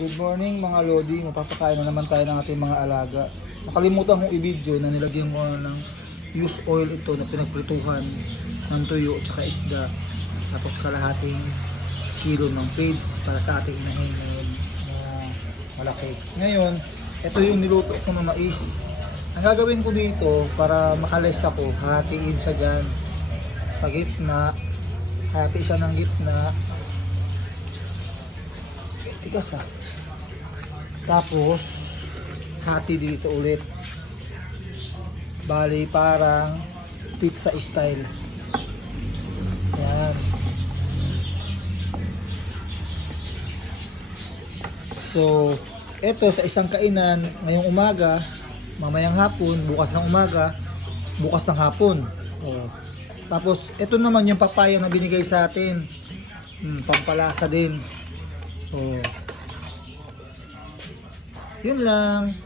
Good morning mga Lodi, mapapakain na naman tayo ng ating mga alaga. Nakalimutan kong i-video na nilagyan ko ng used oil ito na pinagprituhan ng tuyo at saka isda. Tapos kalahating kilo ng feeds para sa ating inahin ngayon na malaki. Ngayon, ito yung niluto ko ng mais. Ang gagawin ko dito para makalis ako, hatiin siya dyan sa gitna. Hati siya ng gitna. Tigas ha. Tapos hati dito ulit. Bali parang pizza style. Yan. So eto sa isang kainan ngayong umaga, mamayang hapon, bukas ng umaga, bukas ng hapon. Tapos eto naman yung papaya na binigay sa atin. Pampalasa din. Yun lang.